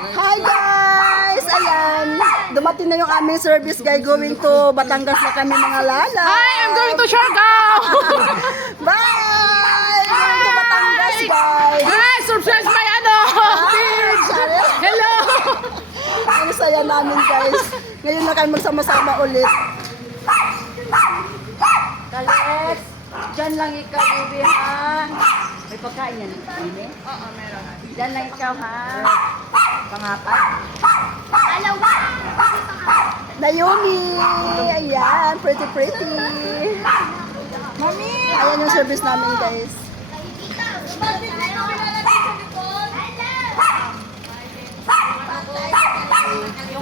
Hi guys! Ayan, dumating na yung aming service guy going to Batangas na kami mga lala. Hi, I'm going to Siargao! Bye! Going to Batangas guys. Hi, surprise my ano! Page! Hello! Ang saya namin guys. Ngayon na kami magsama-sama ulit. Kalex, dyan lang ikaw, baby ha. May pagkain yan, Ine? Oo, meron. Dyan lang ikaw ha. Pangapat. Dalawa! Naomi! Ayan, pretty. Mami! Ayan yung service namin guys. Bakit na ito nilalagay sa likod?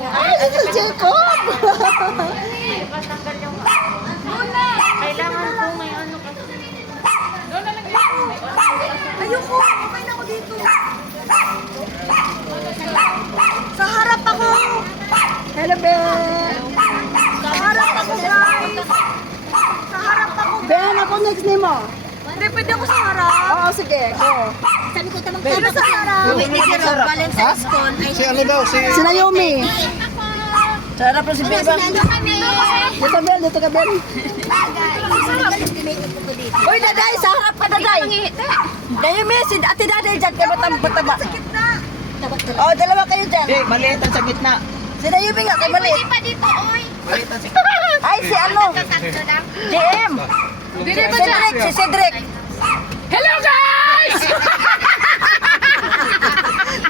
Ay, ito si Jacob! Muna! Kailangan po may ano kasi. Doon na lang yun. Ayoko! Okay na ako dito. Sa harap ako! Hello, Ben! Sa harap ako, guys! Sa harap ako! Ben, ako next name mo. Hindi, pwede ako sa harap. Oo, sige, go. Sabi ko tamang tama sa harap. Valentine's Con. Si ano daw? Si Si Naomi. Sarap na si Beba. Dito, Ben, dito ka, Ben. Uy, Daday! Sa harap ka, Daday! Naomi, si Ate Daday dyan. Kaya mataba. Oh, dalawa kayo dyan. Di, maliit ang sa gitna. Si Naomi nga, kay maliit. Pa dito, oy. Maliit ang sa Ay, si ano? Tatlo lang. JM. Dili ba siya? Si Cedric. Hello guys!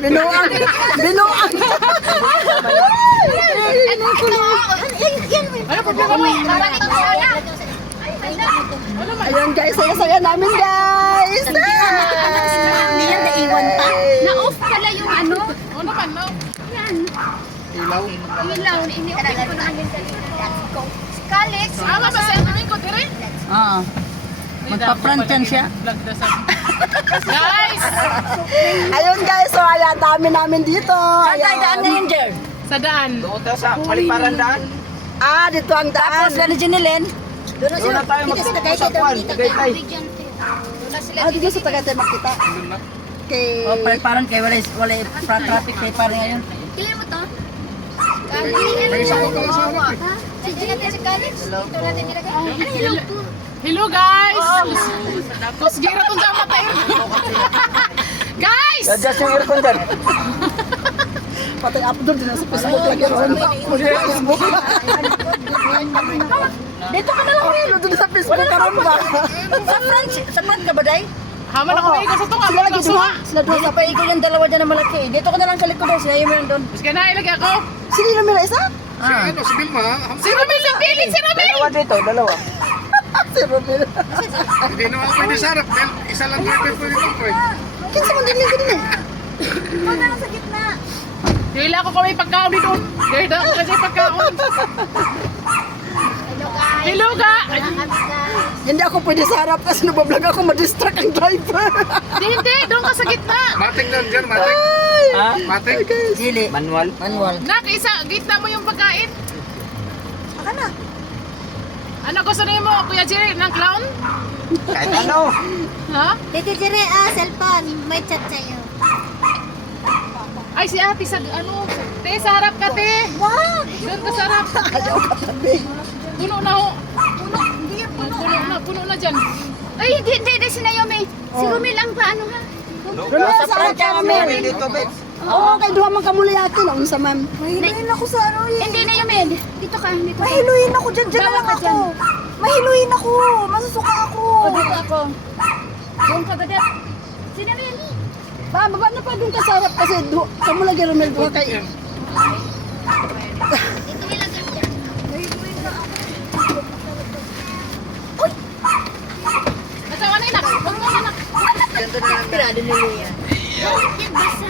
Binuang. Binuang. Ano problema mo? Babalik ko na. Ayun guys, saya-saya namin guys. Niyan naiwan pa. Na-off pala yung ano. Oo naman, no? Yan. ilaw. Ilaw. Ini-off ko naman yung ko. Kalex. Ama ba sa ano ko dire? Oo. Magpa-prantian siya. Vlog na sa... Guys! Ayun guys, so ayan, dami namin dito. Saan daan na yun, Jer? Sa daan. Doon tayo sa paliparan daan. Ah, dito ang daan. Tapos, gano'n Janilin? Doon na tayo magsasakuan. Tagaytay. Ah, dito sa Tagaytay makita. Okay. O, parang kayo, wala traffic kayo parang ngayon. Ilan mo to? Kalex. Sige natin si Kalex. Ito natin nilagay. Ano hello po? Hello guys! Tapos gira tong sa matay. Guys! Adjust yung aircon dyan. Patay upload din sa Facebook lagi ron. Facebook. Dito ka na lang, Will. Upload din sa Facebook karon ba? Sa front ka ba, Day? Haman ako may sa tunga. Sila lagi duha. Sila duha Hindi sa pa ikaw yung dalawa dyan na malaki. Dito ka na lang sa likod, Day. Sinayo mo yan doon. Mas ganay lagi ako. Sino yung mila isa? Si Romel yung pilit! Si Romel! Dalawa dito, dalawa. Si Romel. Hindi naman pwede sarap. Dahil isa lang driver pwede ito po eh. Kinsa man din din eh. Ikaw na lang sa gitna. Dili ako kami pagkaon dito. Dili ako kasi pagkaon. Hello ga! Hindi ako pwede sa harap kasi nabablog ako, ma-distract ang driver. Hindi, doon ka sa gitna. Matik lang dyan, matik. Ha? Matik. Dili. Manual. Manual. Nak, isa, gitna mo yung pagkain. Baka na. Ano gusto niyo mo, Kuya Jerry, ng clown? Kahit ano. Ha? Titi Jere, cellphone. May chat sa'yo. Ay, si ate sa, ano, te, sa harap ka, te. Wow! Doon ka sa harap. Ayaw ka tabi. Puno na ho. Puno. Hindi yan puno. Puno na dyan. Ay, hindi si Naomi. Si Romel ang paano ha? Romel, sa harap ka Romel. Dito, Bex. Oo, kay duha man kamulayatin ang sa man. Mahiluin ako sa ano eh. Hindi Naomi. Dito ka. Mahiluin ako dyan. Dyan na lang Bawa ka ako. dyan. Mahiluin ako. Masusuka ako. O, dito ako. Doon ka ba dyan? Si Naomi. Ba, baba na pa dun ka sa harap kasi kamulagi Romel duha kay. Dito nilagay dyan. Natawa na inak. Huwag mo anak. Tirado ni Lea. Yan basa.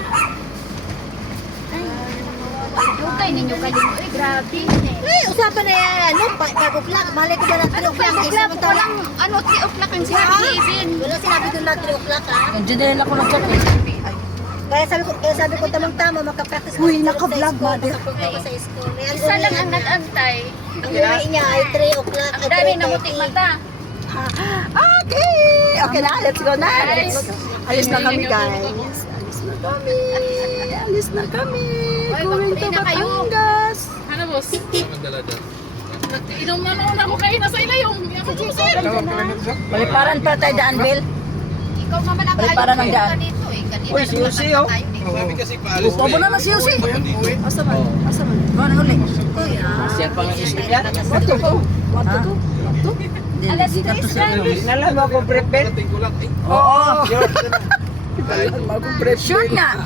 Ay, dugay ninyo kaling. Uy, grabe. Eh, usapan na yan. Ano? 5 o'clock. Malay ko dyan ang 3 o'clock. Club ko lang, 3 o'clock ang sinabi ni Ibin. Wala sinabi doon na 3 o'clock ha. Diyan din ako nag-chat eh. Kaya sabi ko tamang-tama, makapractice ko. Uy, naka-vlog, mother. Makapunta ko sa school. May Isa lang ang nag-antay. Ang uwi niya ay 3 o'clock. Ang dami na muting mata. Okay. Okay na, let's go na. Alis na kami guys. Alis na kami. Alis Alis na kami. Ay, Going to mag-pray na kayo. Batangas. Ano, boss? Inom na naman ako kayo nasa ilayong. Hindi ako sumusir. Baliparan pa tayo daan, Bill. Ikaw naman ang Balik para ng daan. ganito eh. Kanina Uy, si naman Yossi, tayo oh. dito. Upo mo na si Yossi. Asa man? Asa man? Ano uli? Siyan pang isip yan. What to go? What to go? Alas 3 Hindi na lang ako prepare. Dating ko lang. Oo. Shoot na.